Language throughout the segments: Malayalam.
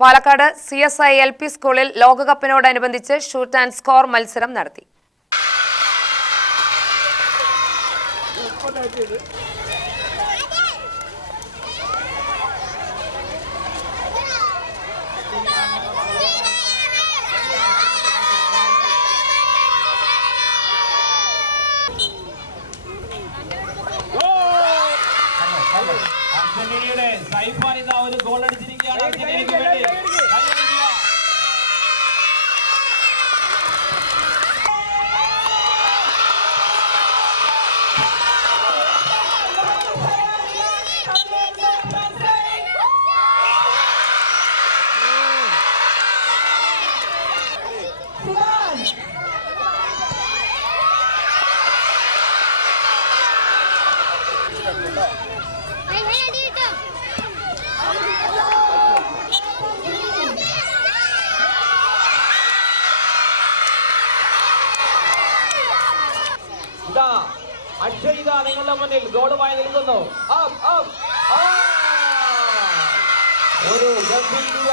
പാലക്കാട് CSI LP സ്കൂളിൽ ലോകകപ്പിനോടനുബന്ധിച്ച് ഷൂട്ട് ആൻഡ് സ്കോർ മത്സരം നടത്തി. അർജന്റീനയുടെ സൈഫാൻ ഇതാ ഒരു ഗോൾ അടിച്ചിരിക്കുകയാണ് അർജന്റീനയ്ക്ക് വേണ്ടി. അക്ഷയ് ഇതാ നിങ്ങളുടെ മുന്നിൽ ഗോളുമായി നിൽക്കുന്നു. ഒരു ഗംഭീര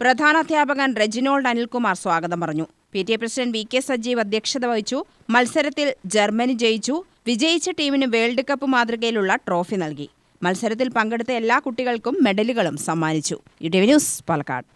പ്രധാനാധ്യാപകൻ റെജിനോൾഡ് അനിൽകുമാർ സ്വാഗതം പറഞ്ഞു. PTA പ്രസിഡന്റ് VK സജീവ് അധ്യക്ഷത വഹിച്ചു. മത്സരത്തിൽ ജർമ്മനി ജയിച്ചു. വിജയിച്ച ടീമിന് വേൾഡ് കപ്പ് മാതൃകയിലുള്ള ട്രോഫി നൽകി. മത്സരത്തിൽ പങ്കെടുത്ത എല്ലാ കുട്ടികൾക്കും മെഡലുകളും സമ്മാനിച്ചു. UTV news, Palakkad.